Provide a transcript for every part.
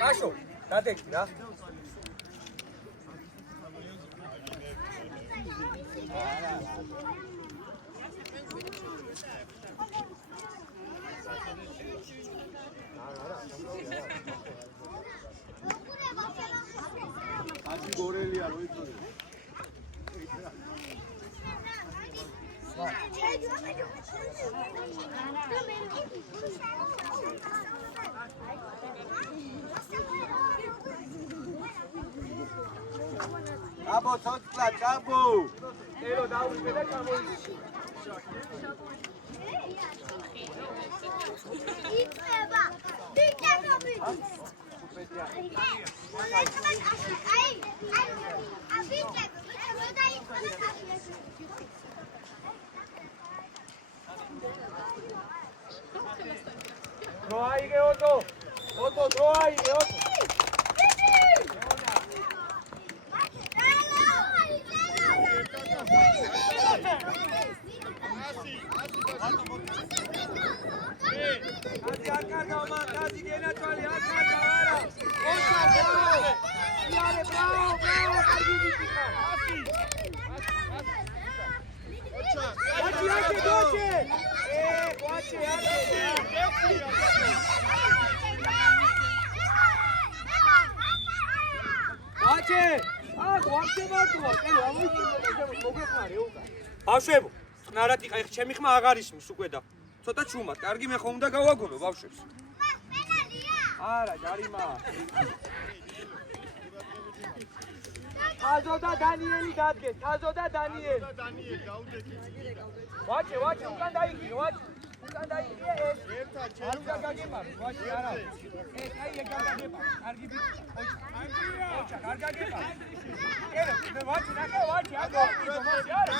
კაშო, დადექი რა. აჯი გორელია რო იწოდე. აბო ცოტა ჭაბო. ელო დაუშვე და ჩამოიჭი. იწება. დიკებობი. დროაიგე ოტო. ოტო დროაიგე ოტო. Adi arcarga o man, Adi viene a trovare, arcarga ora. Ocha, bravo. Iare, bravo, bravo, Argivitica. Guaci anche doce. Guaci anche. Guaci. Guaci მარტოა. ელო, ამოიწევ, მოგეხმარე უკან. ბავშვებო, ხნარად იყაი, ჩემი ხმა აღარ ისმის უკვე და ცოტა ჩუმად, კარგი მე ხომ უნდა გავაგონო ბავშვებს. არა, ჯარიმა. თაზო და დანიელი დადგეს, თაზო და დანიელი. დანიელი გაუდექი. ვაჭე, უკან დაიგიო, ვაჭე. უკან დაიგიე ეს. არ უნდა გაგემაროს, ვაჭე, არა. აი ეგ გაგემარ, კარგი ბიჭი. ოჩა, არ გაგემარ. ელო, ვაჭე, ნახე, ვაჭე, არ გაიგიდო, ვაჭე, არა,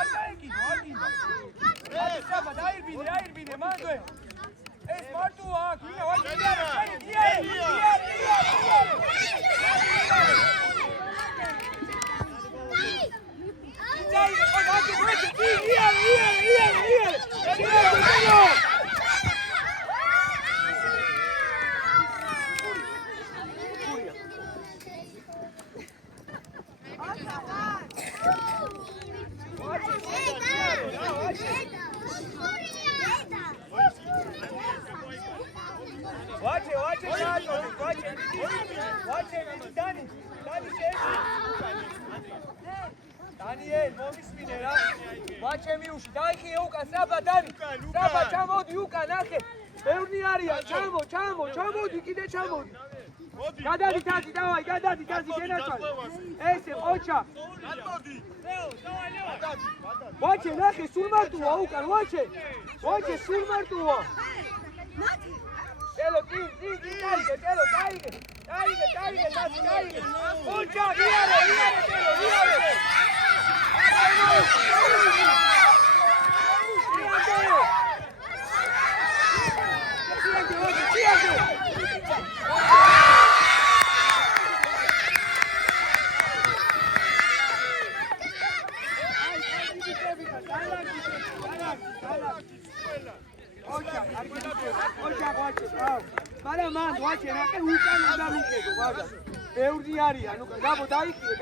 არ გაიგიდო, არ გინდა. ეს საბა დაირბინე, მანდე. ეს მარტოა, გინდა, ვაჭე, არა, Daniel, მომისმინე რა. ვაჭემი უში, დაიხიე უკან, საბა დანი. საბა ჩამოდი უკან, ნახე. ბევრი არიან, ჩამოდი, კიდე ჩამოდი. გადადი თაზი, დავაი, გადადი თაზი, გენაჩვალი. ესე, ოჩა. გადმოდი. ვაჭე, ნახე, სულ მარტოა უკან, ვაჭე, სულ მარტოა. ელო, დაიგე, დაიგე, თაზი, დაიგე. ოჩა, იარე, ელო. ბევრი არიან, უკან გაბო დაიხიე,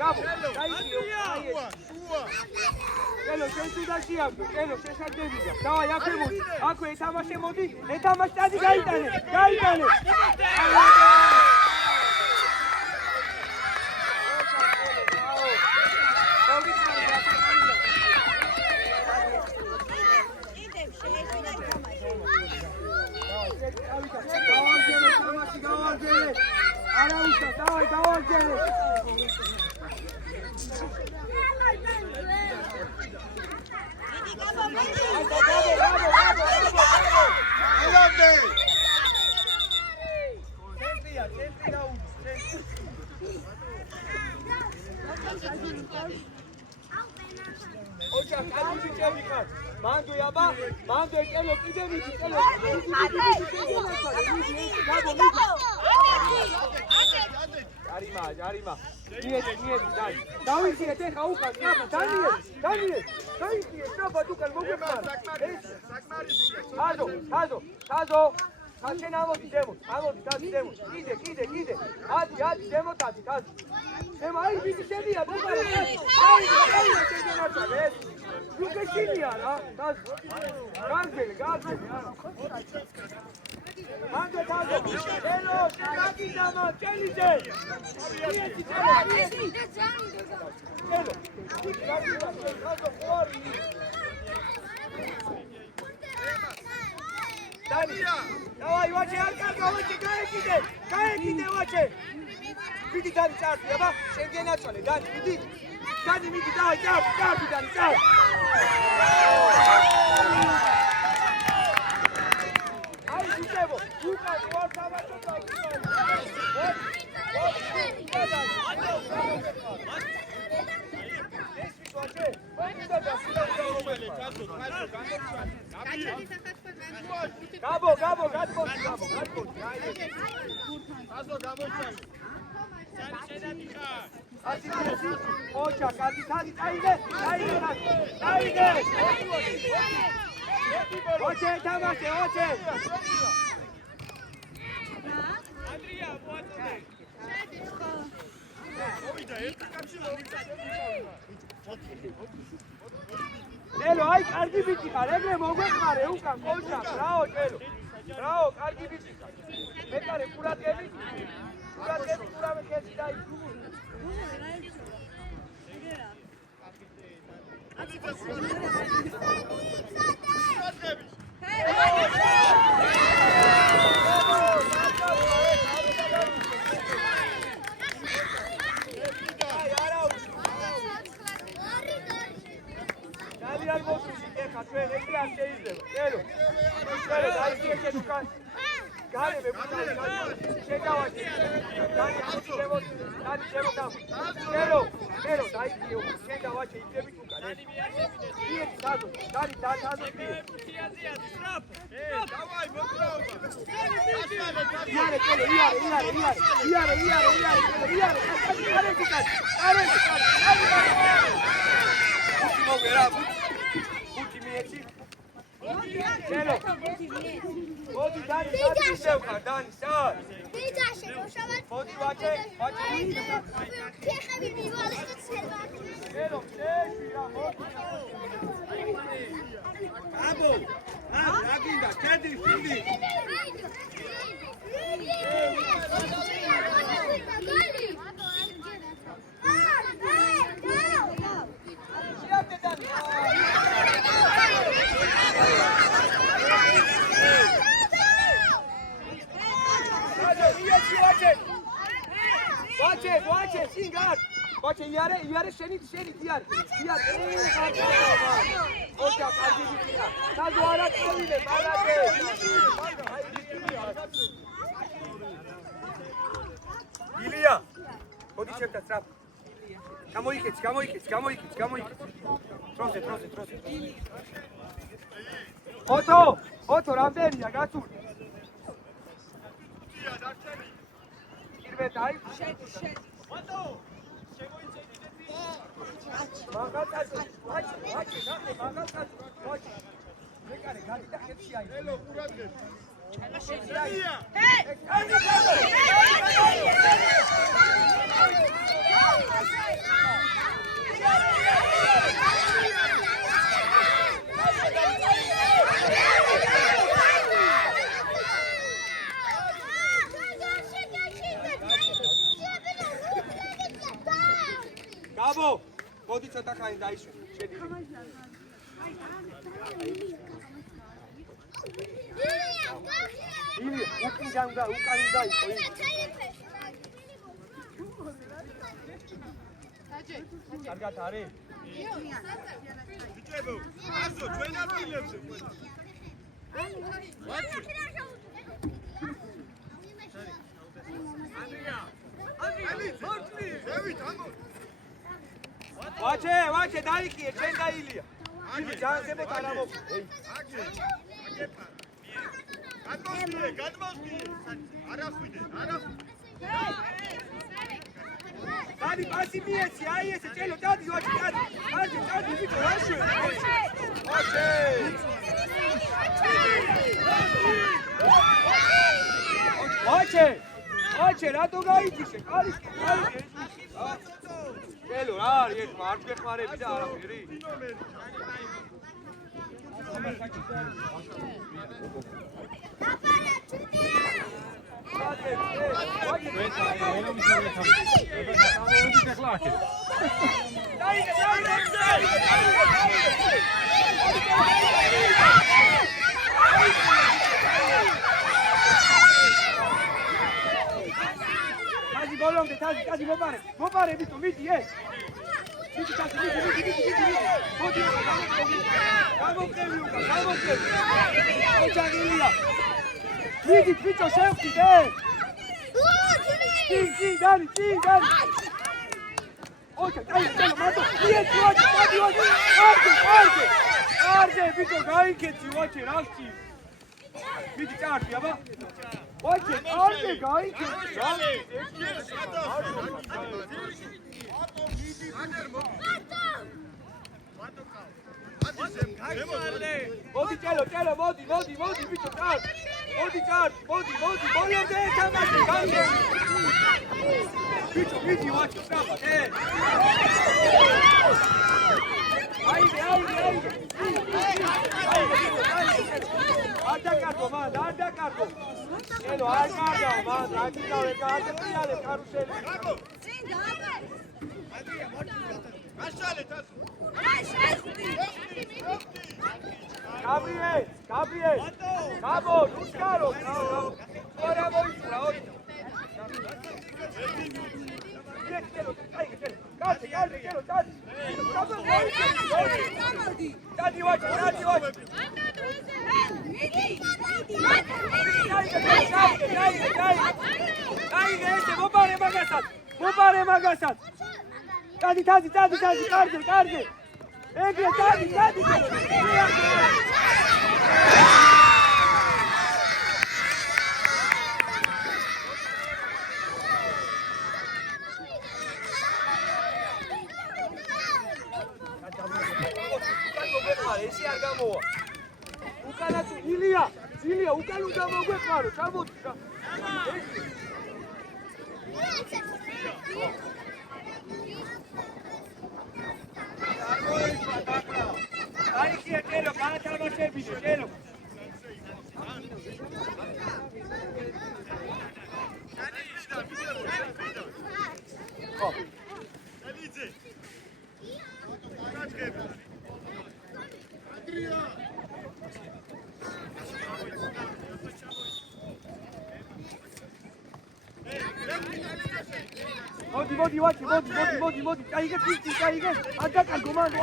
ელო, შენ თუ დაშიავდო, ელო, შეშარდებიდა. დავაი, აქვე მოდი, აქვე ეთამაშე მოდი, ეთამაშტადი გაიტანე. არა უშა, დავაი, დავარჯერე. მანდე ელო კიდე მიდი ელო არიმა. მიედი, დავიხიეთ ახლა უკან, დანიელ, სწრაფად უკან მოგვეყარა. თაზო. შენ ამოდი ზემოთ, თაზი ზემოთ. კიდე. ადი ზემოთ თაზი. ზემო აი ვიცი შენია, დაგარე. ლუკაშინია რა, თაზი. გაგელი არა. მანდ თაზო. ელო, გაგიდამა, ჩელიზე. ელო. თაზო ხوارი. Daniya! Davay vache arka vache gaekide vache. Bidi Dani çarptı ya bak sen gene açale Dani bidi. Dani bidi daha çarptı Dani çarp. Ay işte bu. Yukarı ortama çok Gabo. Tazo გამოჩარე. ოჩა, კაცი, დაიდე. ოჩე, თამაშე, ოჩე. ანდრია, მოაწოდე. მოვიდა ერთი კაცი მოვიდა. ელო, აი, კარგი ბიჭი ხარ, ეგრე მოგვეყარე უკან, ოჩა, ბრავო, ელო. ბრავო, კარგი ბიჭი ხარ. მეკარე ყურადღებით. ყურამე ქეცი დაი. Bache, iare şenit, iare. Ocha, kargi bitiya. Tazo arat kovile, malate. İliya. Hodi çepta, trap. Kamoikets. Trose. Oto, ramdeniya, gatur. Kirve dayı. Oto. ელო ყურადღებით. Gabo, მოდი ცოტა ხანი დაიშვე, შედი. ილია, უკან დაიწყო. კარგად არის? ბიჭებო, ასო ჩვენ აპირლებზე. ვაჩე, დაიხიე, ჩვენ დაილია. იგი ჯანზებოთ არ ამოხდა. გადმოსდიე. არა ხვიდე. დადი პასი მიეცი, აი ესე ჭელო, დადი ვაჭი, დადი. დადი, ვიტო, რა შვენ? ვაჭე, რატო გაიწიშე? კარისკი. ჭელო, რა არის ეს მარჯ გეხმარები და არაფერი? Tazi bolonde, tazi mopare, visto, miti, Miti, tazi, miti. Vamos, Luca, vamos, Miti, Piccio, scelti, Sì, Dani. Ok, dai, mato, Arge, Piccio, dai, che ti vuoi tirarci. Miti, carti, va? Arge, dai, che Modi, ჭელო, მოდი, ბიჭო, წარ. მოდი, ბოლომდე თამაში, გამე. ბიჭო, მიდი ვაჭო, წაბა, აიდე. არ დაკარგო, ჭელო, არ კარგავ, მან, რა გიგავე, გაატრიალე, კარუსელი. Gabriel, Cabo, Lucaro, ora moistra, ora. Dadi, watch. Mopare magasat. Dadi, carge. Egre, dadi. Esse ar gamoa. Ukana tu Ilia, ukana da mogueqaro, çabuk. Ai ki atello, bana tamaşebi, atello. Alize. Kaç gibi? Modi, caighe, attacca il comando,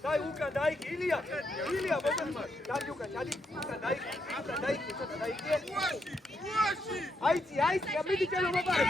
Dai Luca, dai Ilia, vamos dai Luca, dai Ai, amidi che lo va fare.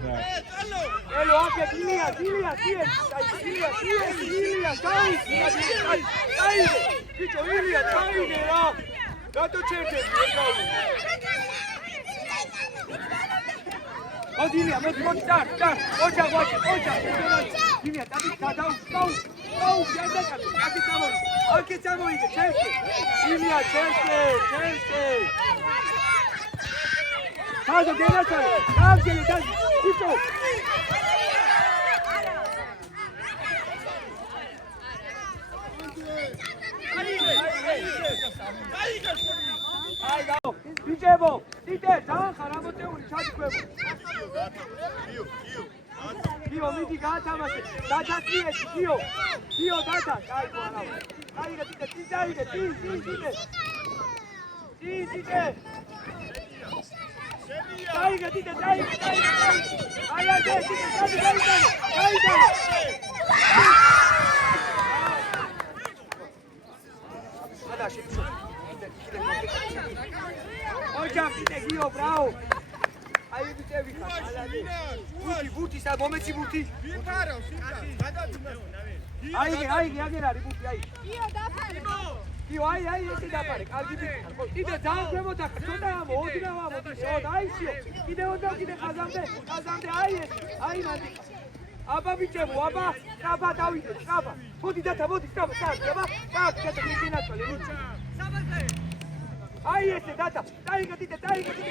Dai. ილია, ბიჭო, ილია, წაიგე რა. რატო ჩერდები ეკავი? ოდილია, მე მოდი წარ. ოჯა. ილია, დაუ. აქე წამოიგე, ჩერდე. ილია, ჩერდე. თაზო გენაცვალე, გამგელი თაზი, ბიჭო. აი გაო, ბიჭებო, დიდე, დაახარ ამოწეული ჩაჩქვევო. გიო, მიდი გაათამაშე, დათასიეთი, გიო, დათა, გაიგო არა. გაიგე, დიდე, დიდე. Tiger, Tita, Tiger. I like it, Tiger. Oja, Tita, Gio, bravo. Aí, Tita, Buti, sabe, momento Buti. Aí, Buti, aí. Gio, aí, esse dá para. Tita, down, vamos dar. Toda a moda, კიდე ხაზამდე, აი მანდი. აბა ბიჭებო, აბა დავიდე, აბა. მოდი დათა, აბა, შეგენაცვალე, ბიჭო. საბაზე. აი ესე დათა,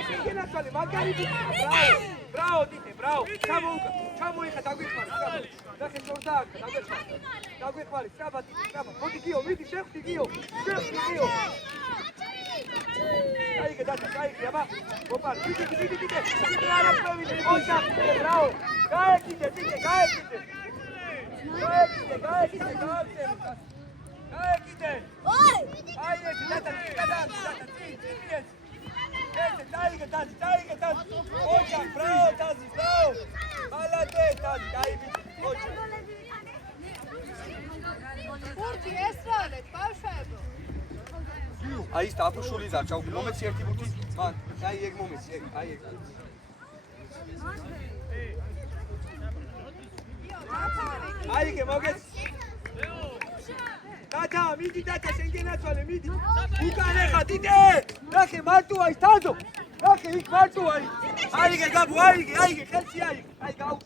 შეგენაცვალე, მაგარი ბიჭო. ბრავო, დიდე, ბრავო. ჩამოიხა დაგვიხმარი, აბა. ნახე შორდა აქ, დაგვიხმარი, აბა, მოდი გიო, მიდი შევხვდი გიო. Tiger, აბა. მოპარ, დიდე. არაფერი, ოჯახ, ბრავო. გაეკიდე. ოი! აი ეს დათა, Tiger, ოჯახ, ბრავო, თაზი, ბრავო. ალადე, თაზი, დაიბი, ოჯახ. ხუთი ესროლეთ, ბავშვებო. აი სტაფუშული ზარჩა უკვე მომეცი ერთი ბუთი მან აი ეგ მომეცი აი ეგ აი ეგ მოგეც დათა მიდი შენგენაცვალე მიდი უკან ეხა დიდე ნახე მარტო აი თაზო ნახე იქ მარტო აი ეგ გაბუ აი ეგ ხელში აი გაუ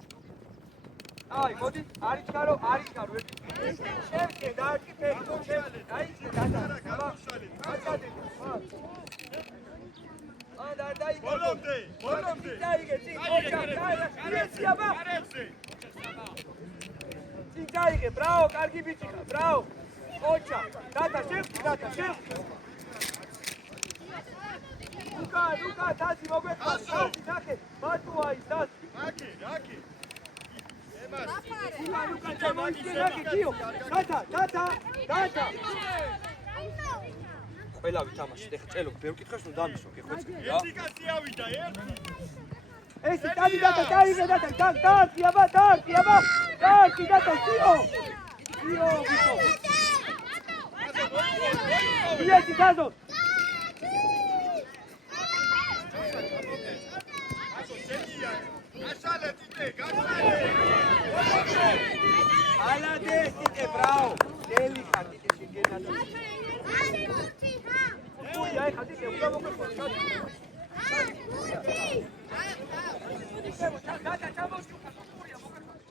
აი მოდი არის გარო შევკე დაარტყი ფეხი შევკე აი დათა Volomde. Tiger, bravo, კარგი ბიჭი ხარ, bravo. ოჩა, დათა, შევხვდი. უკა, თაზი მოგვეყვარი, თაზი, ნახე, მარტოა ის თაზი. აკი. ემას. უკა, ჩამოიგე, ნახე, გიო. დათა. ყველა ვითამაშეთ, ეხლა წელო, ბევრ კითხავს რომ დამისვა, გეხვეწე რა. ერთი კაცი ავიდა, ერთი. ეს ტანი დათა, ტანი, აბა, გიო, ბიჭო. იეთი გაზო. ალადე, ტიტე, ბრავო. დელი ხარ, ტიტე, შეგენაცვალე. აი ხათი უკა მოგვეყვარ დათა ჩამოვში უკა სოფურია მოგვეყვარ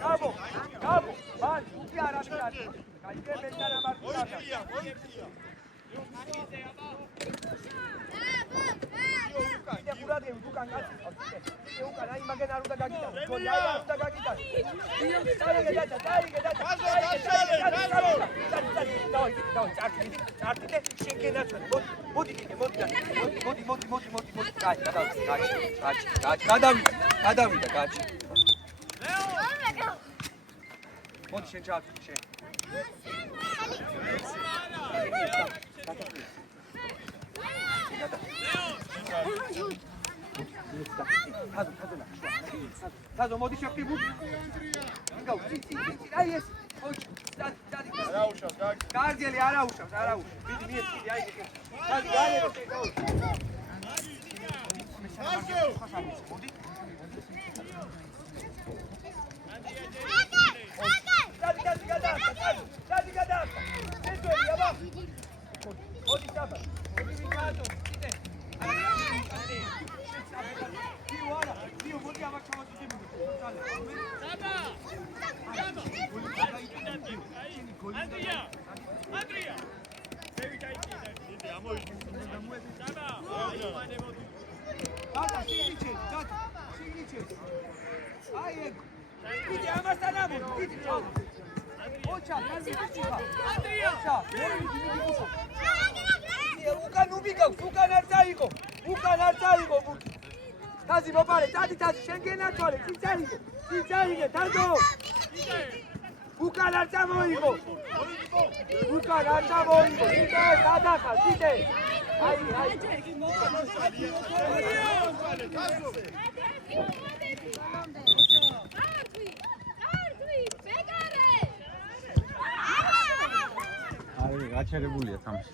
Bravo, უკან კაცი უკან აი მაგენ არ უნდა გაგიტანო თორე აი არ უნდა გაგიტანო დაიგე დაჭა დავი წარტი და შეგენაც მოდი გადავიდა კაცი მოდი შენ ჩავწი შენ თაზო მოდი შევხდი ბუქ გიგავ აი ეს არა უშავს გაგელი არა უშავს მიდი მიეცი აი თაზო გაგელი უკან არ წაიღო ბუთი თაზი მოპარე თაზი შენ გენათვალე წიწაიღე თაზო უკან არ წამოიღო წიწე გადახა წიწე აი აი გაჩერებულია თამაში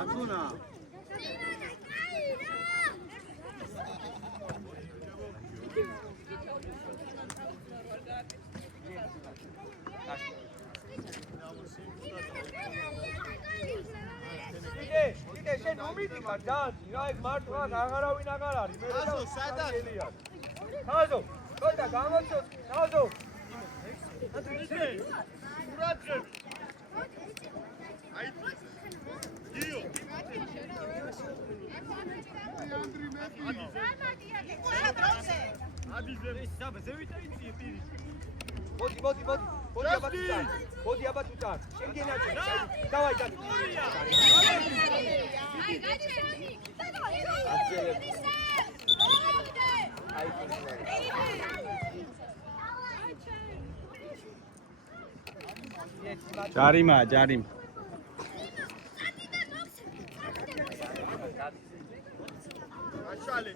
აკუნა იდე შენ ომიდიკა ჯანსი რა ეგ მარტო აღარავინ აღარ არის მე თაზო სადაა თაზო ცოტა გამოცოს თაზო ურაცხებ აი გიო მოდი აბა თუ წარ შენ გენაჭე დავაი და ჯარიმა აშალე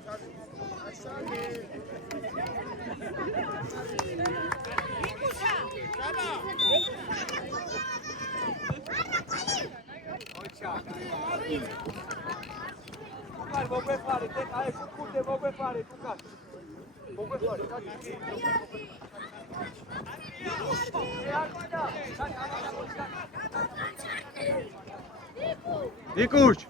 უკან მოგვეფარე და აი შუქურდე მოგვეფარე უკან მოგვეფარე იკუშ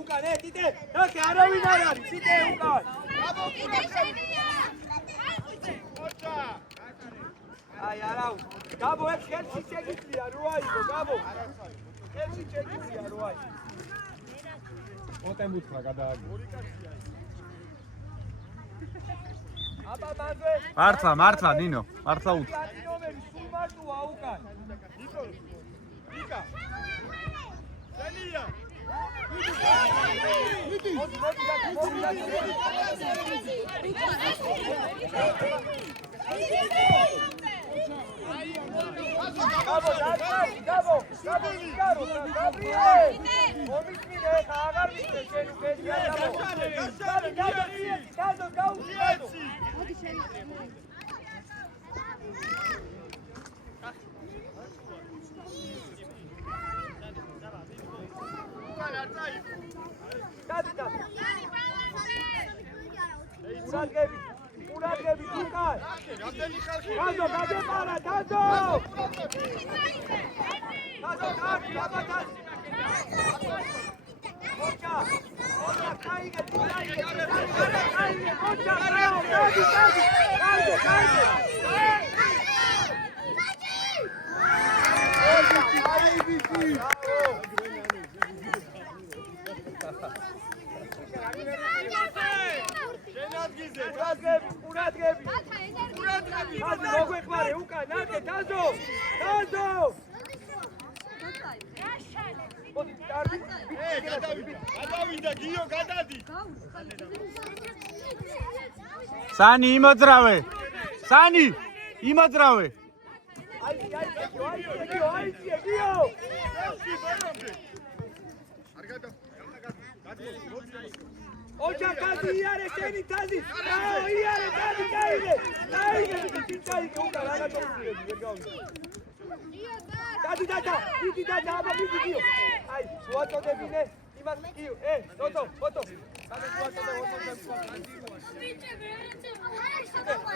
უკან დიდე დაკე არავინ არ არის დიდე უკან აი არავ გაბო ეს ხელში შეგიძლია რო აიღო გაბო ხელში შეგიძლია რო აიღო ოტემუთხა გადააგო აბა მაგვე მართლა ნინო მართლა უთ ნომერი სულ მარტოა უკან იკა დანია გაბო აღარ მისე შენ უკეთია გაბო გაუწიო ურაგები უკან გამდენი ხალხი. თაზო გაგეპარა თაზო თაზო გაბათას ოჩა ოჩა კაიგე კაიგე ოჩა რაო დადი კაიგე თაზი მოგვეყარე უკან ნაკე თაზო თაზო გადავიდა გიო გადადი. სანი იმოძრავე სანი იმოძრავე აი გიო ოჩა კაცი იარე შენი თაზი რაო იარე თაზი კაიგე კაიგე უკან რა გაგოციები ვერ გავიგე დადა აბა მიდი გიო აი ვაწოდებინე იმას გიო ნოტო ფოტო კადე ვაწოდებ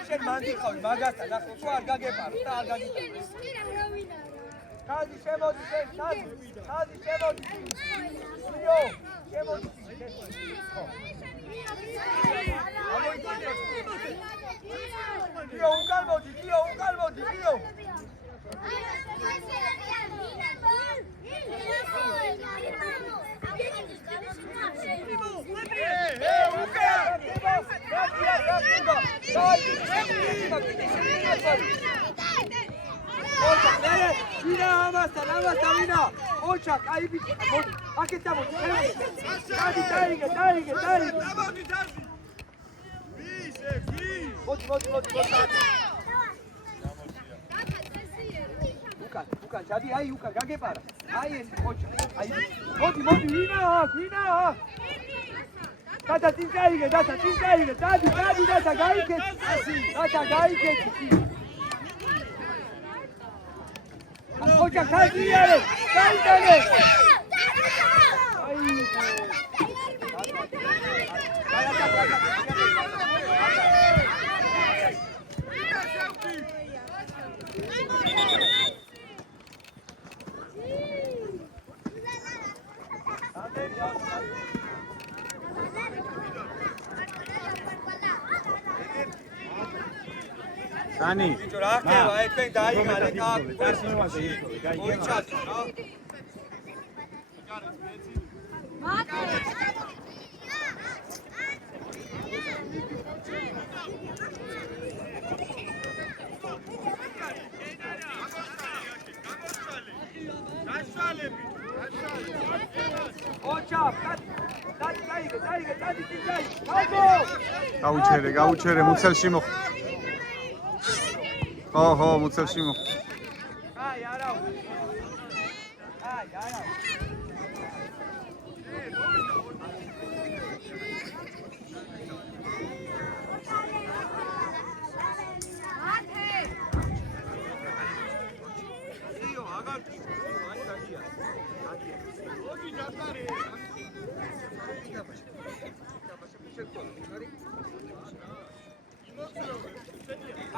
შენ მანდი ხავი მაგასთან ახლა სხვა არ გაგეპარო და არ გაგიტანო თაზი შემოდი შენ თაზი შემოდი გიო შემოდი გიო უკან მოდი გიო ოჩა კაი ბიჭი მოდი აქეთ ამოდი დაიგე მოდი უკან ჩადი აი უკან გაგეპარა აი ეს ოჩა აი მოდი ვინა დადა წინ წაიგე დადი გაიქეცი ოჩა ხაზიარე გაიტანე სანი რა ხება ეთენ დაიგარე აქ პერსონაჟი მოიჩათი რა ოჩა დაიგე გაუჩერე მუცელში მოხ ხო მუცელში მოხ აი არა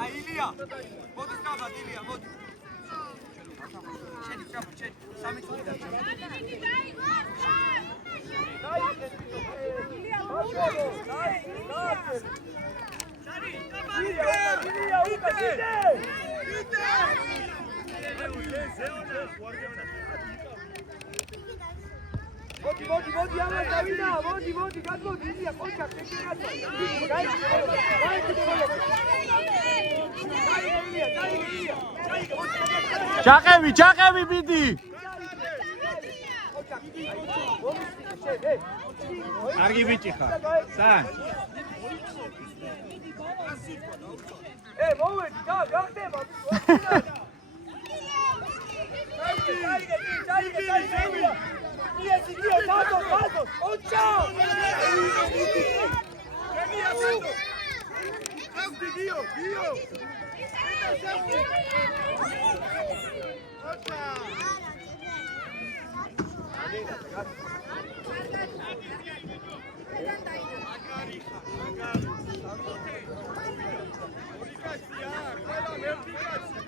აი ილია მოდი სწრაფად ილია მოდი შედი სწრაფად შედი 3 წუთი დარჩა მოდი ამას დავიდა მოდი გადმოდი ილია ყოჩა შეჭირასო ჩაყევი ბიდი კარგი ბიჭი ხარ სან მოვედი გახდება ვერტიკაცია, ყველა ვერტიკაცია.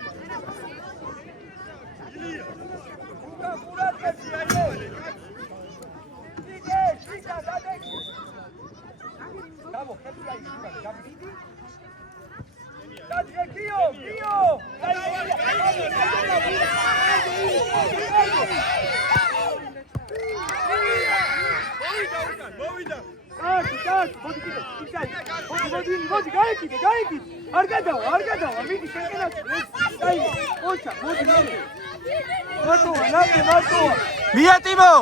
უკა ყურადღებია ეს. შიდა დადექი. გამო, ხეთი აი შიდა, გამიდი. დადე კიო, კიო. მოვიდა. დას, მოდი კიდე, ისაი. მოდი, გაიქიდე. არ გადავა, მიდი შეგენა. აი, ოჩა, მოდი. მარტო. მია ტიმო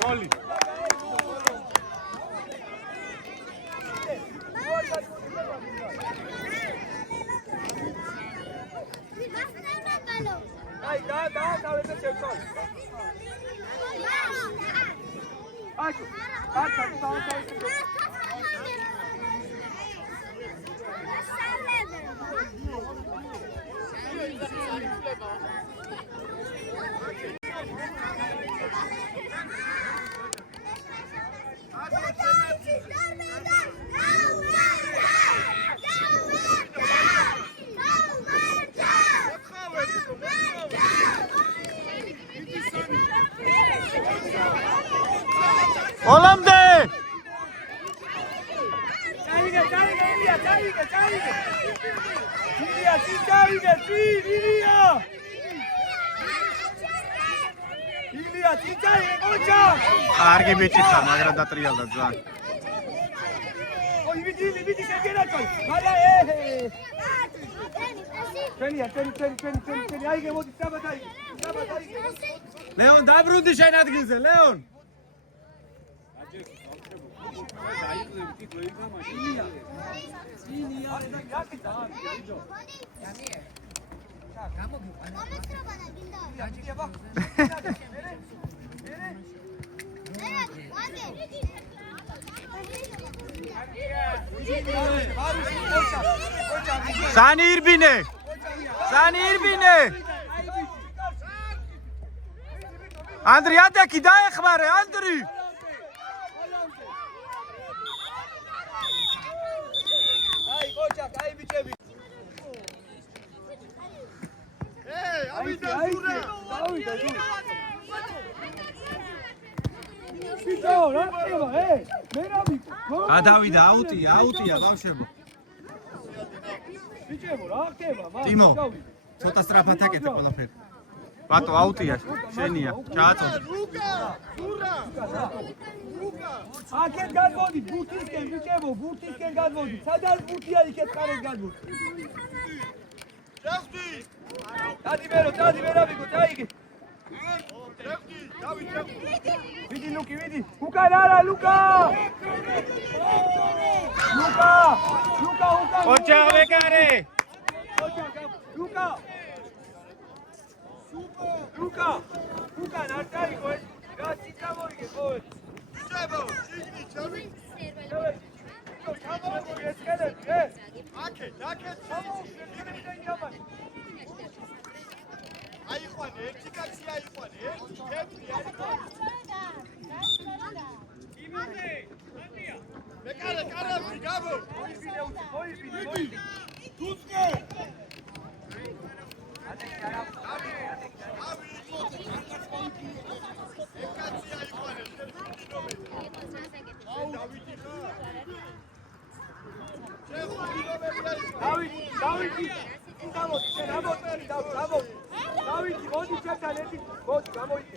გოლი აი, დავეცე შევწავ. აი, ოლამდე Ilya, Ilya, კარგი ბიჭი ხარ, მაგრამ დატრიალდა ძალიან. ой, види, შეგერა წოლ. მარა Teni, აი გემოდი საბადაი. ლეონ დაბრუნდი შენ ადგილზე, ლეონ. Sani irbine. Andri, adaki daexmare, Andri. აი კოჩაკ, აი ბიჭები. ავიდა ზურა. დავიდა ზურა. ბიჭო, რა ხდება, მერაბი. გადავიდა, აუტია, ბავშვებო. ბიჭებო, რა ხდება, ტიმო, ცოტა სწრაფად აკეთე ყველაფერი. ბატო, აუტია, შენია, ჩააწოდე. ლუკა, ზურა. აქეთ გადმოდი, ბურთისკენ, ბიჭებო, ბურთისკენ გადმოდი. სადაც ბურთია, იქეთ ხარეს გადმოდი. ჩავდი. დადი მერაბიკო, დაიგე. ჩავდი. ვიდი ლუკი, ვიდი. უკან არა, ლუკა! ლუკა! ოჩა ვეკარე. ლუკა! უკან არ დაიგო ეს. რა ციტა მოიგე, ხო ეს. ჩაბო, შიგნი ჩავდი. ჩამოვიდი ეს კელები, აკეთ. აიყვანე, ერთი კაცი აიყვანე, ერთი აიყვანე. მეკარე, კარავი, გაბო. მოიბინე. დუცკე. დავიდი, მოდი ჩათან ერთი, მოდი, გამოიკე.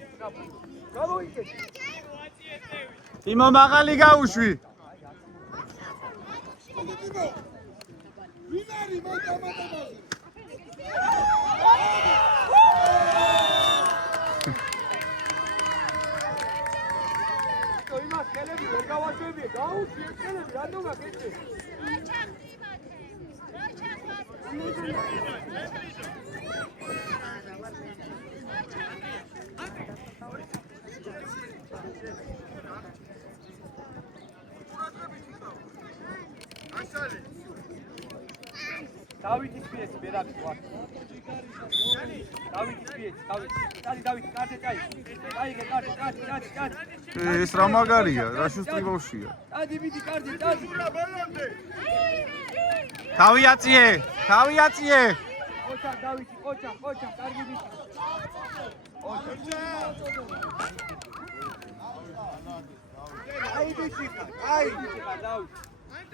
ტიმო მაღალი გაუშვი. ვინარი მოდამადაბაზე. იმას ხელები ვერ გავაშვებია, გაუშვი ეს ხელები, რატომ გაკეთე? დავითის პიესი ბერაბი ვარ. დავითის პიესი, დავით, კარტე წაიგე, კარტე. ეს რა მაგარია, რა შუსტრივოშია. დადი, მიდი, კარტე. თავი აწიე. ოჩა, დავითი, ოჩა, კარგი ვიცი. აი ვიცი ხარ, დავით.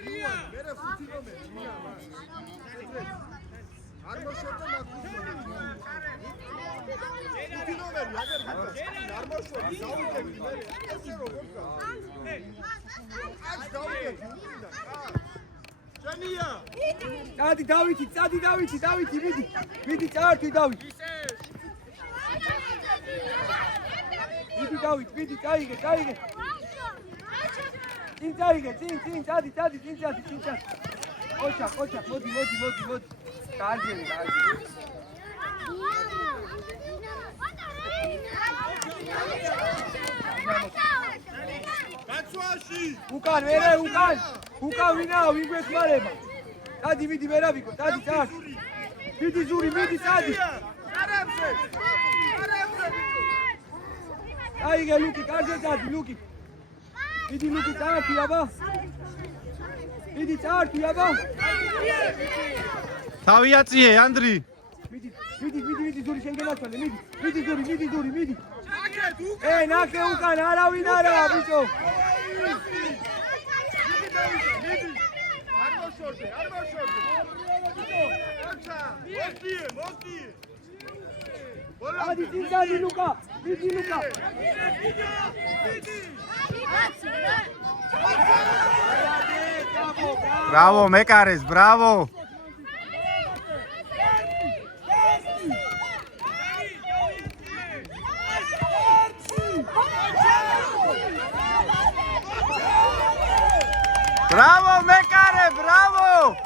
მერე 5 ნომერი. არ მოშორდა მაგდუს. 5 ნომერი, არ მოშორდა, დაუგები მერე. ესე როგორ გა? აი დაუგები უკიდან. ჯენია. წადი დავითი, მიდი წაართვი დავით. მიდი წაიგე. წინ წაიგე, წადი. ოჩა, მოდი. კარგია. გაცვაში. უკან ვინაა, ვინ გვეხმარება. წადი, მიდი ვერაბიკო, წადი. მიდი ზური, წადი. არამზე. აიგე ლუკი, კარგია წადი, ლუკი. მიდი ლუკი წაართვი აბა. თავი აწიე, ანდრი. მიდი ზური შენ გენაცვალე, მიდი ზური. ნახე უკან, არავინ არაა ბიჭო. არ მოშორდე. მოსდიე. ადი წინდადი ლუკა, მიდი ლუკა. ბრავო, მეკარეს, ბრავო. Bravo, Mekare, bravo!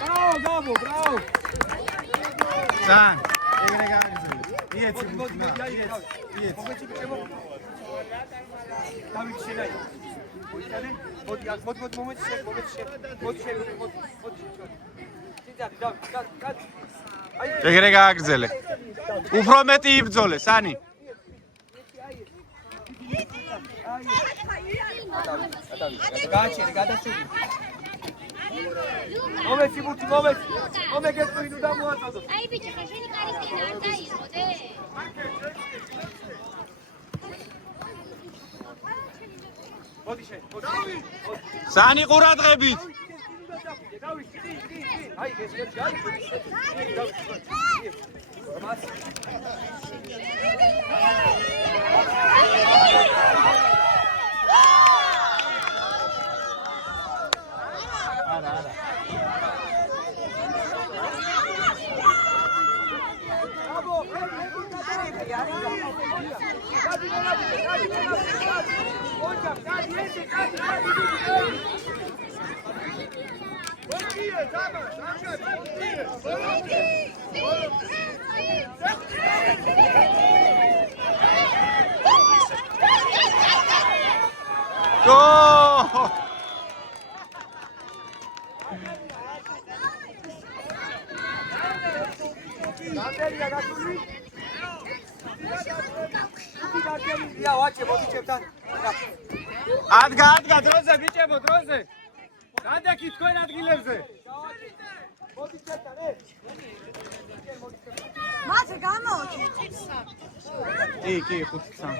Bravo! San, egre gagizeli. ეგრე გააგრძელე. უფრო მეტი იბრძოლე, სანი. გააჩერე, გადასული. მომეცი მუცი, მომეგეთქვი ნუ დამოაწოდო. აი ბიჭო, შენი კარის წინ არ დაიხოდე? მოდი შენ, სანი ყურადღებით. აი ეს Go! Adga, დროზე, ბიჭებო, დროზე. გადაკი თქვენ ადგილებზე. მათე გამოჩი. კი, 5-3.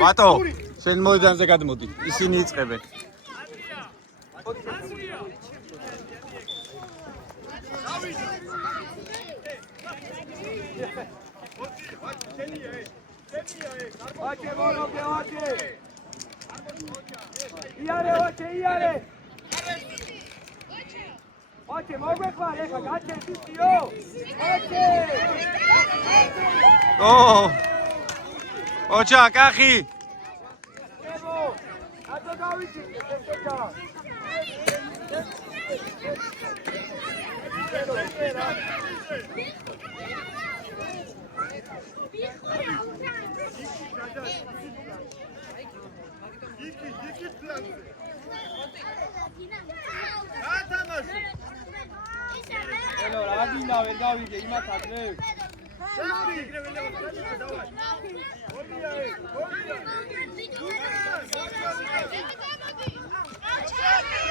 ბატო, შენ მოედანზე გადმოდი. ისინი იწყებენ. იარე. Oče, mogu ეხლა გაჩერდისიო? Oče! ოჩა, კახი. ებო! დავითი ესეა იქ პლანზე ათამაში ელო რაგინა ვერ გავიგე იმათ ადრე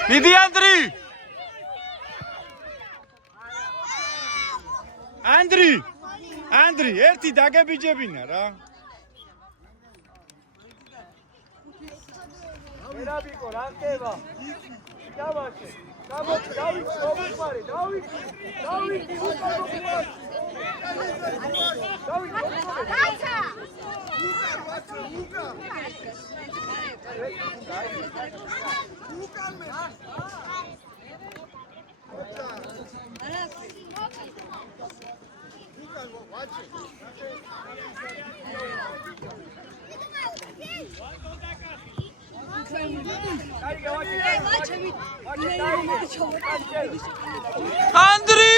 მიდი ანდრი ერთი დაგებიჯებინა რა ვერაბიკო რა ხდება დავაშე გამოდი დავითი მომხმარე დავითი ანდრი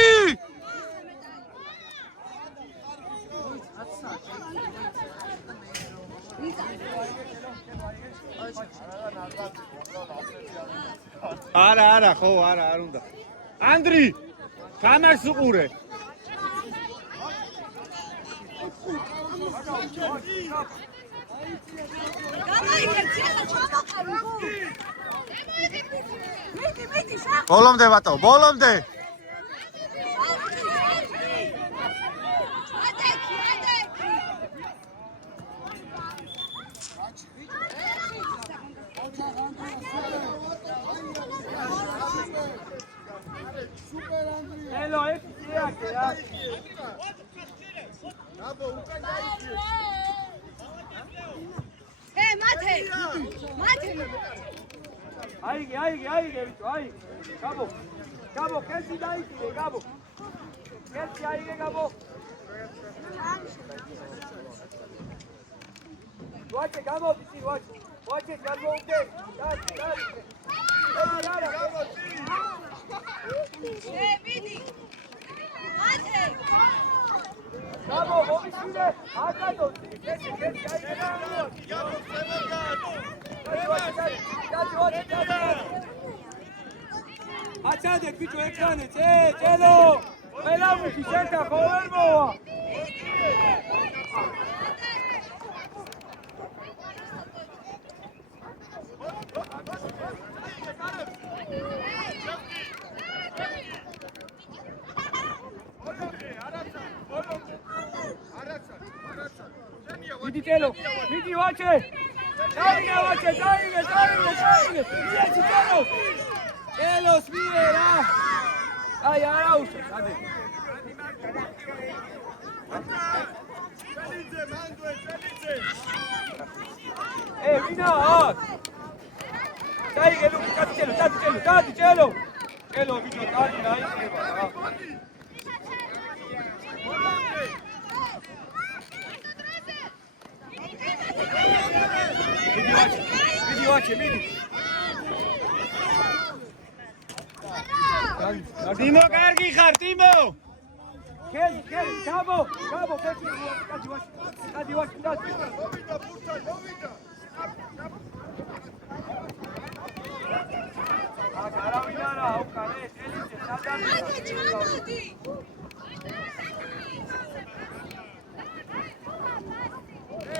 არა ხო არ უნდა ანდრი კამერს უყურე ბოლომდე ბატო ბოლომდე ელო ეს იაკე რა აბო უკან დაიჭირე მათე აიგე ვიცო აი გაბო კეცი დაიჭირე გაბო კეცი აიგე გაბო ვაჭე გამოვიცი ვაჭე გამოვიდე გაბო მომიშილე აკადოთი კეცი აიგე აჩადეთ ბიჭო ეკრანე ჭელო ყველამუქი შენთა ხო ვერ მოვა მიდი ჭელო მიდი ვაჭე დაიგე ვაჭე დაიგე მიეცი ელოს მიერა აი არაუშე ადე წელიძე მანდვე წელიძე ვინა დაიგე ლუკი დადი ჭელო ვინა დადი დაიგება რა მიდი ვაჭე ტიმო კარგი ხარ ტიმო ქელი გაბო ფეჭი დადი ვაჭი მოვიდა ბურთა მოვიდა არავინ არა აუკარე ელიცე სადამი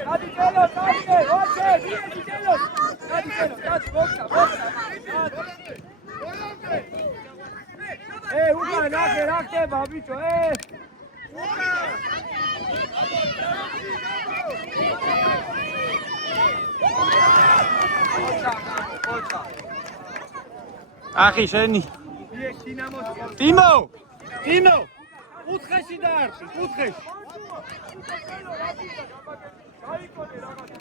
დადი ჭელო ვაჭე მიეცი ჭელო დადი მოხდა უკან ნახე რა ხდება ბიჭო ახი შენი ტიმო უთხეში დაარჩი უთხეში გაიქონე რაღაცა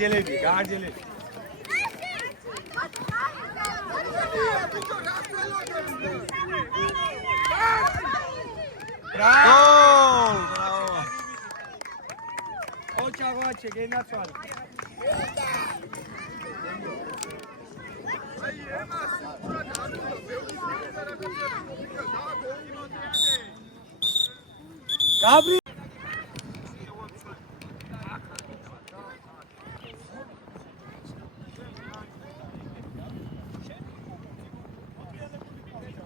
გაარჯელები. Bravo! ოჩა ვაჩე გენაცვალე. გაბრი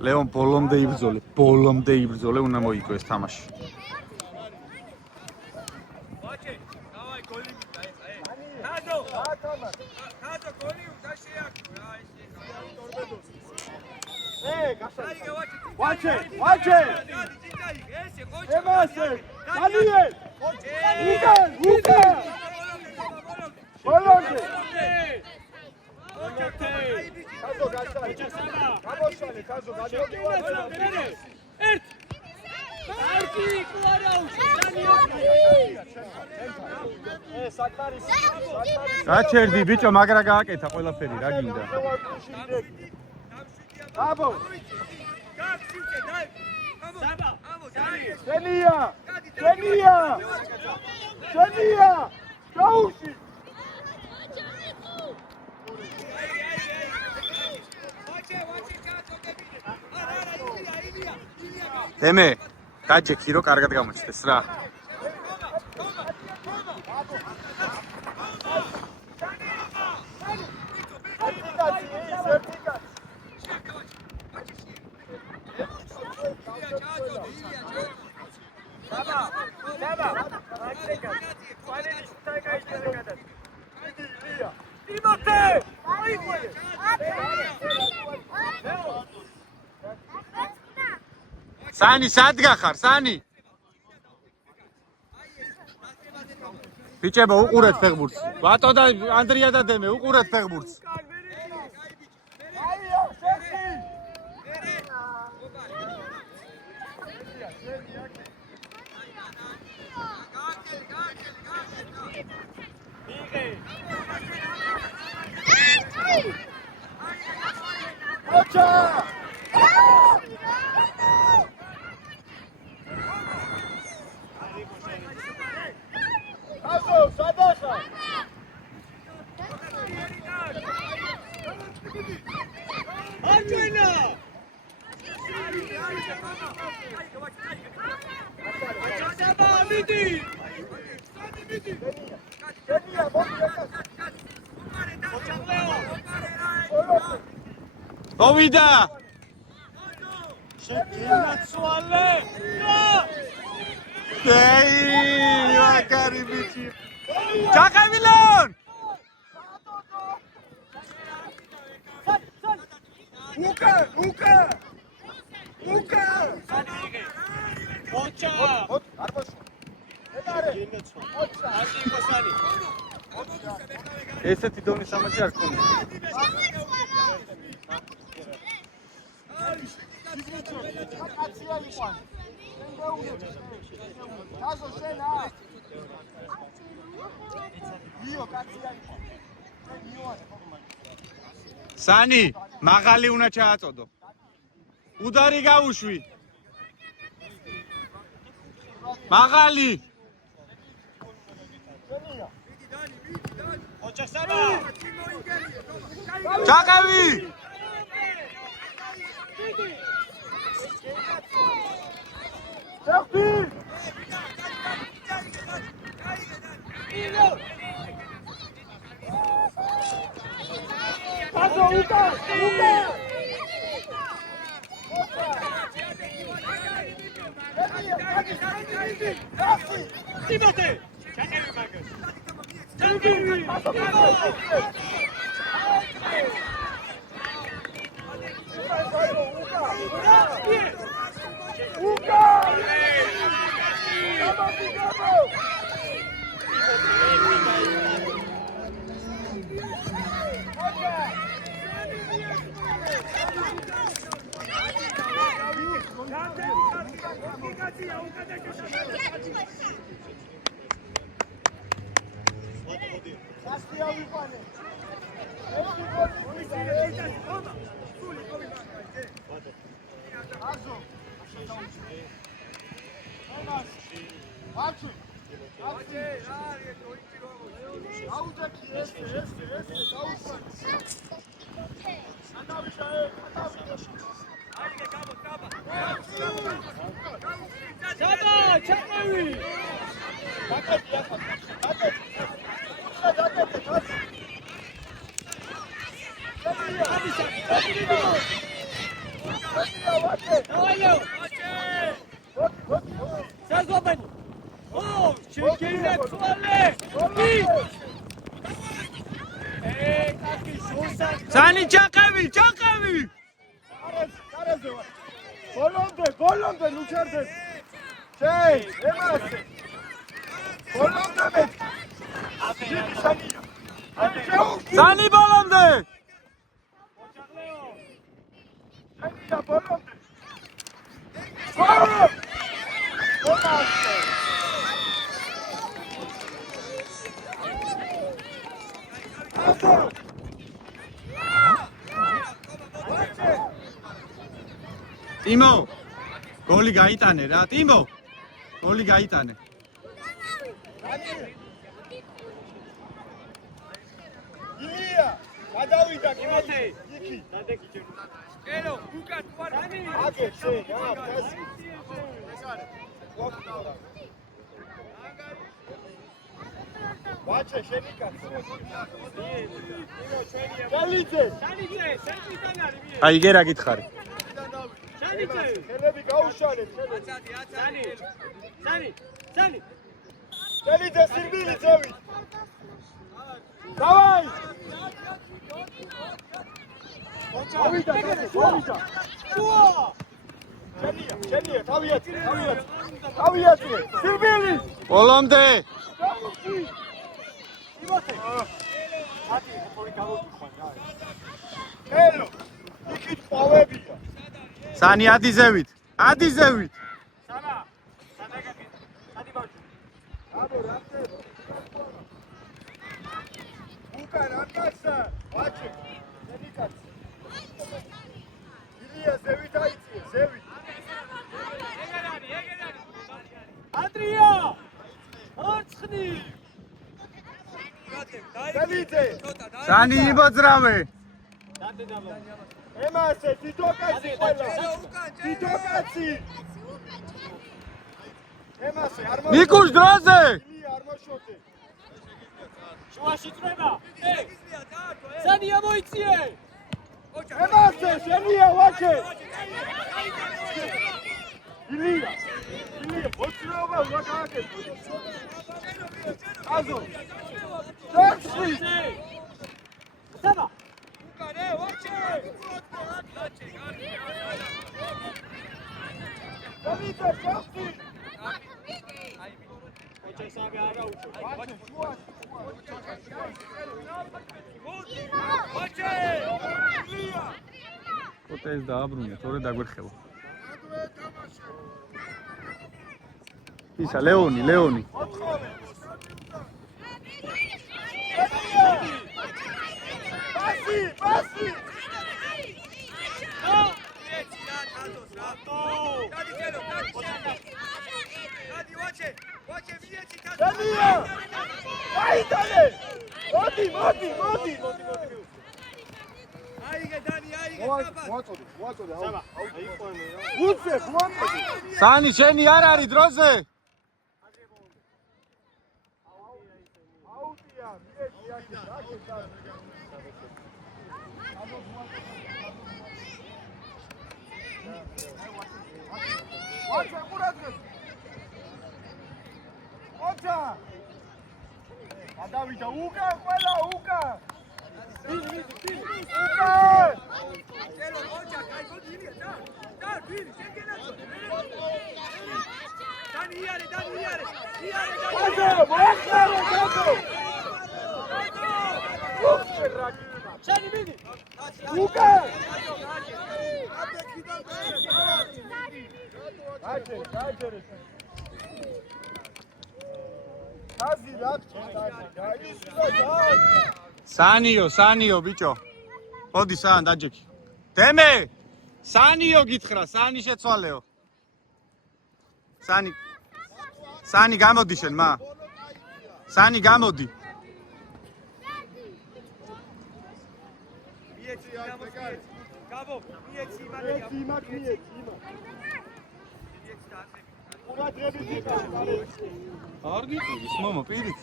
ლეონ ბოლომდე იბრძოლე, უნდა მოიგო ეს თამაში. ვაჩე, დავაი გოლი მიტა ეხა, ხაზო, ხაზო გოლი უნდა შეაქრო რა ეს. ვაჩე! ემასე! დანიელ! უკან! ბოლომდე! ხაზო გასწარი. გამოშალე ხაზო გადავიდე. არკი კლარაუჩი გაჩერდი ბიჭო, მაგრა გააკეთა ყველაფერი, რა გინდა? აბო! გაქცივჭე დაი. საბა, ამო, დაი. შენია! გაუში! ემე, გაჯექი რო კარგად გამოჩნდეს რა. სანი, სად გახარ, სანი? ბიჭებო, უყურეთ ფეხბურთს. ბატო და ანდრია და დემე, უყურეთ ფეხბურთს. მოვიდა! შეგინაცვალე! ეი, ვაკარი ბიჭი. ჩახევილონ! უკა! ოჩა! ესეთი დონის თამაში არ ქონია. სანი, მაღალი უნდა ჩააწოდო. უდარი გაუშვი. მაღალი. ოჩასაბა! ჩაყევი! ტიმოთე! ჩაყევი მაგას! Gastia! დავიყვანე. ერთი გოლი მისია. აზო. აჩი. აუჯაკი ეს დაუყვანე. ანავიშაე. აიგე გამო. ჩადა, ჩაყევი. დაკეტი ახლა. დაკეტი. საზობანი. შეკეინა თვალე. კაკი შოსა. სანი ჩაყევი. კარაზე ვარ. ბოლომდე ლუჩარდე. შეი, ემასე. ბოლომდე მე. დიდი სანია. სანი ბოლომდე. სანია ბოლომდე. ემასე. ტიმო გოლი გაიტანე რა ტიმო გოლი გაიტანე ილია გადავიდა კიმოთი იქი დადეკი ჯერ. ელო, უკან თქვა. აგე შე რა ფასი ვაჩე შენი კაცი იმო ჩვენია გალიწე სანიტან არის მიე. აი გერა გითხარი სანიტე. ხელები გაუშალეთ სანი. გალიწე სირბილი წევი დავაი ავიდა შენია თავიათი სირბილი ბოლომდე ელო იქით პავებია სანი ადიზევით სანა გადაგაკეთე. ადი ბავშვი. აბო რაფტე უკან აკასა ვაჩე შენი კაცი ილია ზევით აიწიე ზევით ეგერანი. ანდრია. ორცხნი. გალიწე სანი იბოძრავე ემასე თითოკაცი ყველა თითოკაცი ემასე არ ნიკუშ დროზე ილია არ მოშოთე შუაში წვება. სანია მოიწიე. ემასე შენია ვაჩე ილია მოწროობა უნდა გააკეთო აზო დაცი სანა. უკანე ვაჩე გალიწე შოთი ოჩესაბე არა უჩო. ვაჩე შუაში ილია კოტეს დააბრუნე თორე დაგვერხება ისა ლეონი პასი დანია აიტანე მოდი აიგე დანი, აიგე მოაწოდე უცე მოაწოდე სანი შენი არ არის დროზე აუტია მიეჭი აქეთ ვაჩა ყურადღებ ოჩა ადავიდა უკან ყველა უკან ელო ოჩა კაი გოდი და ვინ შეგენაცო დანი იარე აზო მოახარო დაგო შენი მიდი უკან გაჯერე ხაზი რა ხდება? გაისწრო და სანიო ბიჭო. მოდი სან დაჯექი. დემე! სანიო გითხრა, სანი შეცვალეო. სანი გამოდი შენ, მა. სანი გამოდი. გაბო, მიეცი იმალე. არ გიყვირის, მამა, პირით.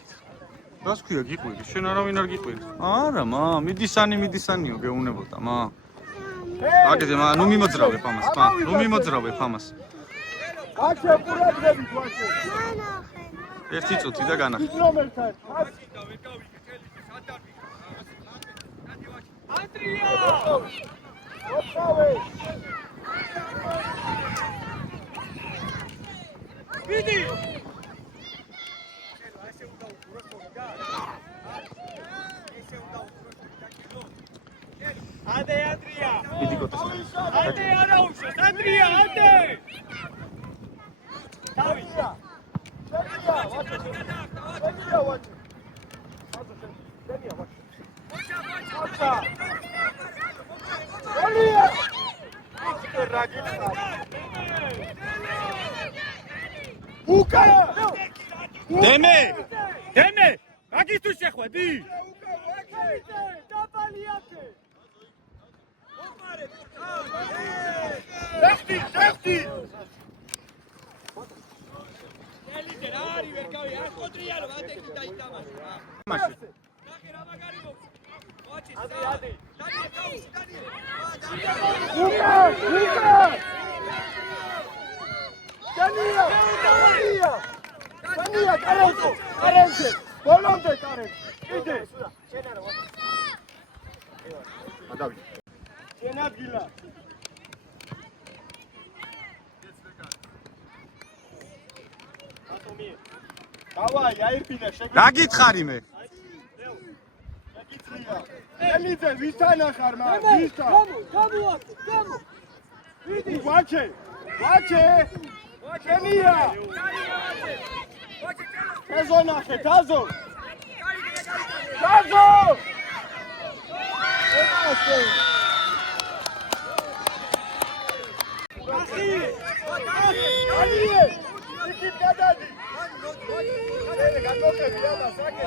რას ქვია გიყვირის? შენ არავინ არ გიყვირის. არა, მა, მიდისანიო გეუნებოდა, მა. აგეზე, მა, ნუ მიმოძრავებ ამას, მა. ნუ მიმოძრავებ ამას. აჩე ყურადღებით ვაჩე. ერთი წუთი და განახ. რომელთან? ანდრია! ოფავე. ვიდი! ანდე ანდრია! იდი კოტეს. ანდე არა უშოს, ანდრია, ანდე! დავია. შენია ვაჩე. ოლია! უკა! დემე! მაგისთვის შეხვედი? ხეხტი! ელიდე რა არის ვერ გავი, არ ყოდრიანო, ატეკი დაიტამაშო რა. მაშინ. ნახე რა მაგარი მოხდა. მოაჩი, ადი. დანიელ გაუსი, დანიელ. უკა! დანია, კარენცე! ბოლომდე კარენცე! იდე! გადავიდე. შენ ადგილა! დავაი, აირფინა შეგიძლია. რა გითხარი მე? ელიდე, ვისთან ახარ მა? ვისთან? გამო. ვიდი, ვაჩე! შენია! ეზონახე, დაზო! ეთასე! დანიე! იქით გადადი! გატოყები ამა საკე,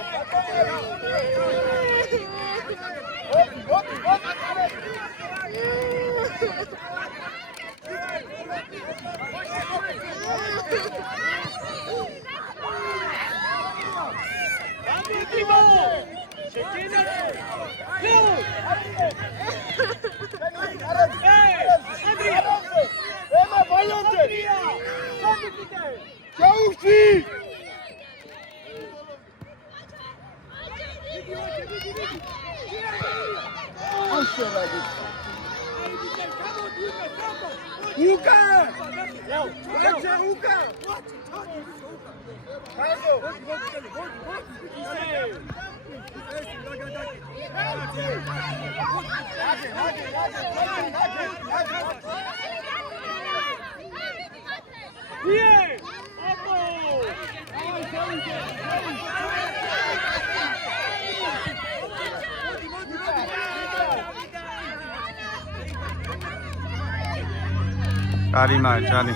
კარიმა, ჯანი.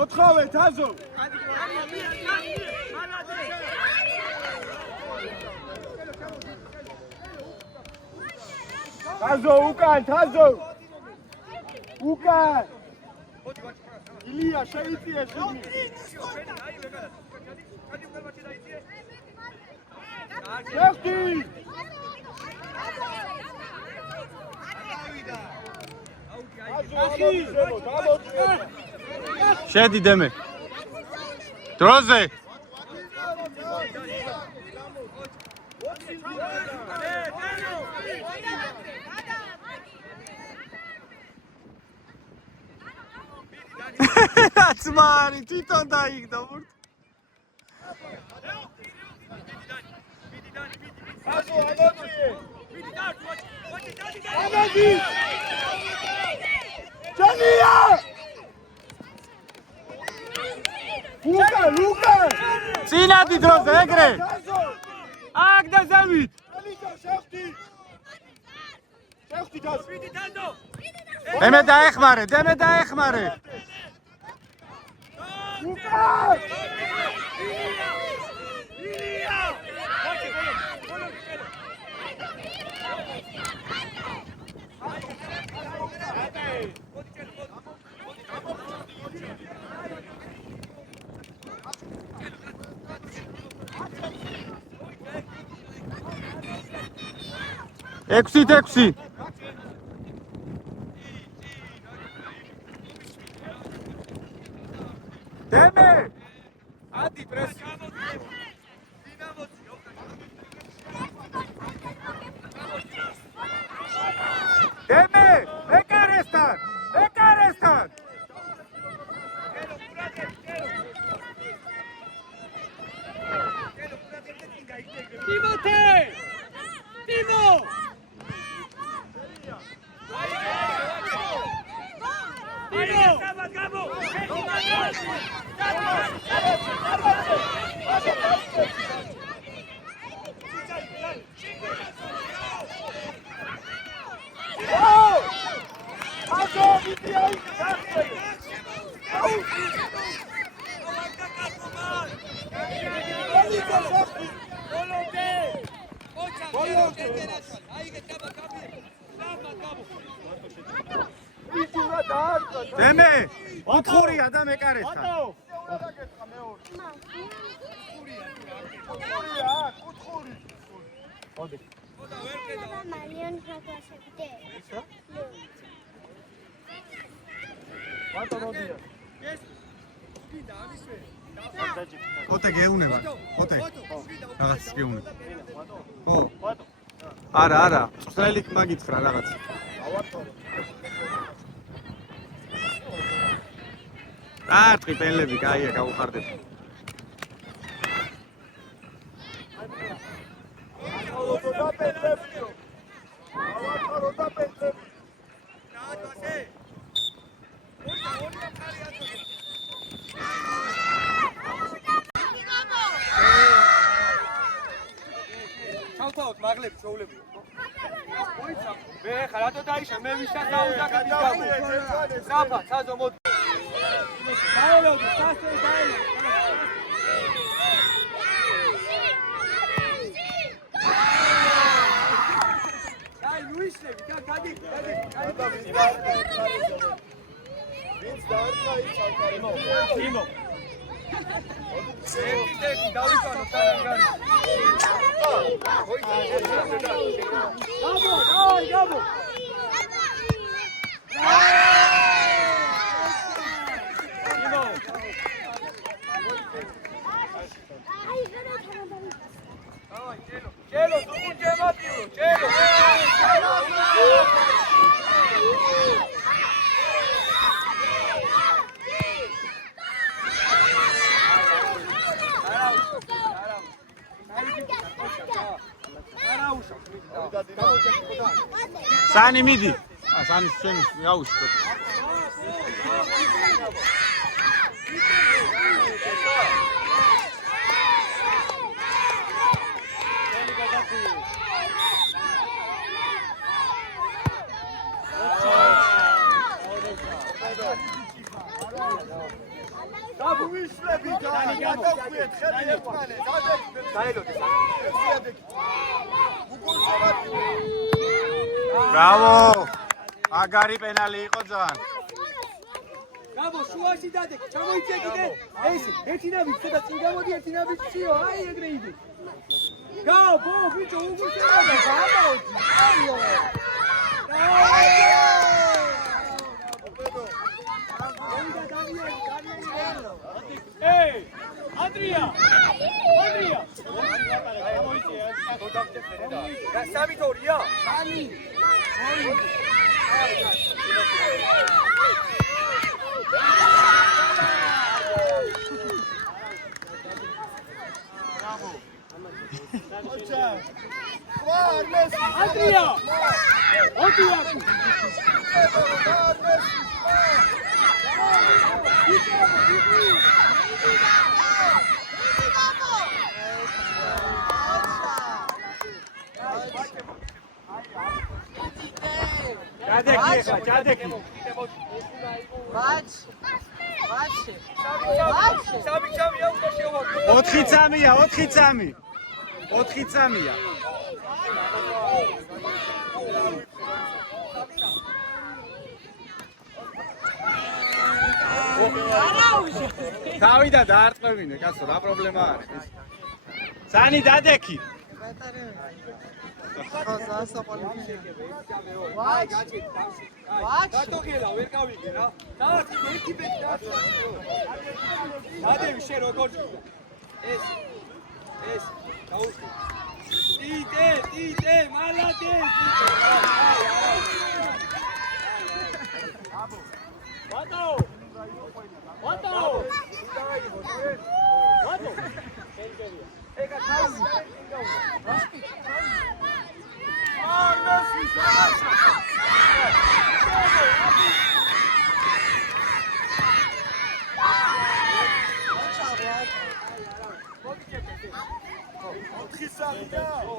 ოთხავე თაზო. თაზო უკან, თაზო. უკან. ილია შეიწიე შენი. ხეხტი. შედი დემე. დროზე. აცმარი თვითონ დაიგდო ბურთი. ამადი! ჯანია! ლუკა წინადი დროზე ეგრე აქ და ზევით შევხვდი თავს დემე დაეხმარე ლუკა ექვსი დემე ადი პრესი დემე ეკარესთან ტიმო დემე უთხურია და მეკარესთან ოტე გეუნება ოტე რაღაც გეუნება ო არა წვრთნელი მაგითხრა რაღაც ტრიპენლები კაია გაუხარდები ჩავთავოთ მაგლები ჩოულები მე ხა რატო დაიშა მე ვისაც დაუდაგები გამო საფა ცაზო მოდი დაელოდე სასწრაფო დაელოდე აი ლუისები გადი ვინც დაარქვა ის ალკარიმო ტიმო ერთი დავიკანო სარანგარი გაბო Chelo, tu punchema, tío. Chelo. Sani midi. Sani seni yavuş. Bravo! Agari penali იყო ძალიან. Bravo, შუაში დადე, ჩამოიწე კიდე. ეს ერთი ნაბიჯი და წინ გამოდი ერთი ნაბიჯიო, აი ეგრე იდე. გაბო, ბიჭო, უგუშენა, გამოვდი. აიო. Hey, Andrea! Gasami Toria! Andrea! ჯადეკი. ვაჩი. სამი ჩამია უნდა შევაგდო. 4 წამია, 4 წამი. 4 წამია. თავიდა დაარტყევინე, კაცო, რა პრობლემა არის? წანი დადექი. დატოგელა ვერ გავიგე რა. დავართ ერთი ბეჭი დადევი შენ როგორ გიგო. ეს დაუსვი. ტიტე, მალადეს. ვატო. ეკა თავი.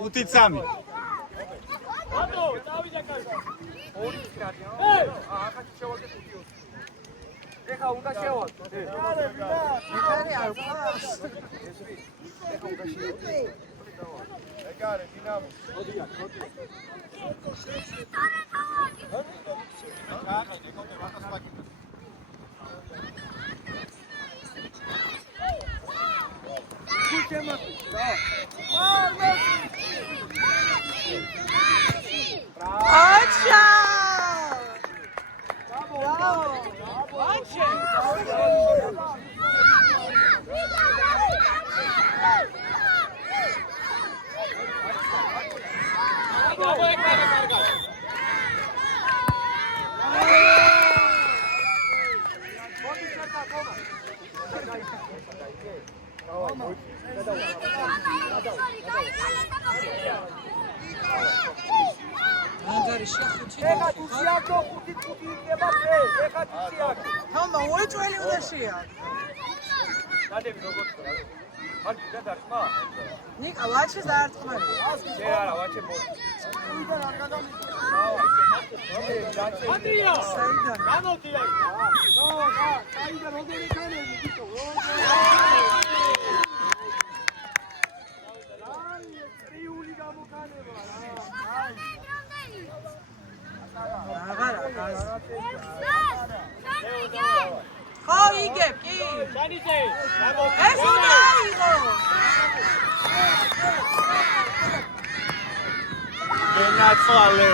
უთი წამი. ვატო, დავიდა კაცო. ორი წრადია. ახაც შევაგე 5-2. ეხა უნდა შევაგდო. ეგარე დინამო. აჩა! ბრავო! აჩა! ეხა თუციაკო 5-5 იქნება ფე. ეხა თუციაკო. თომა უეჭველი უნდა შეა. დადები როგორ ხარ? არ გიდარსმა? ნიკა ვაჩის დაარტყმელი. შენ არა ვაჩე ბოლო. უიდან არ გადამიწევ. ანდრია, საიდან? გამოდია. საიდან როგორ ეკანები გიტო? ტრიული გამოკანება რა. ხო იგებ კი. შანიცე, ეს უნდა აიღო. გენაცვალე.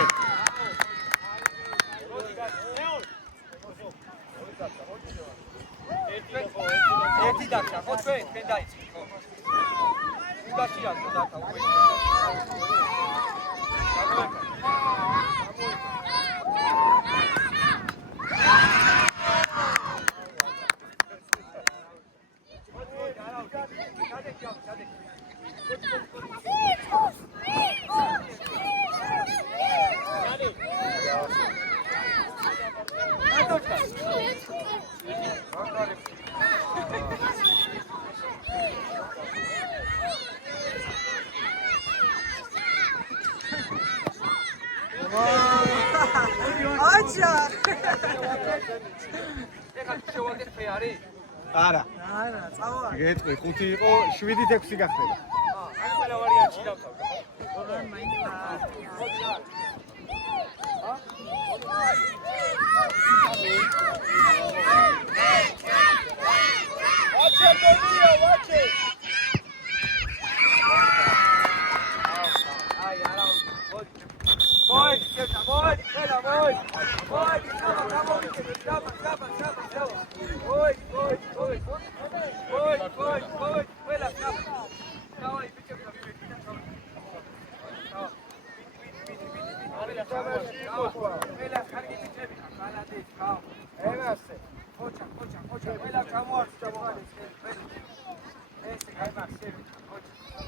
ერთი დაშა, ხო თქვენ დაიწყე, ხო? უდაშია დაკა უკვე. აჩა! ეხა შევაგეთ ფე არის? არა. არა, წავა. გეტყვი 5 იყო, 7-6 გახდება. აი ყველა ვარიანტი დავთავ. ვაჩე მოდია, ვაჩე. აი არა, მოდი. მოდი, შეთა, მოდი, ხელა, მოდი. მოდი, გამოვიდე, ჩაბა. მოდი. მოდი, ხელა, ჩაბა. დავაი, ბიჭებია, მივედი, ჩაბა. ყველა კარგი ბიჭები, მალადეს, ხა. ევასე. ხოჩა, ყველა ჩამოარჩა მოხალეს. ესე გაიმახსევა, ხოჩა.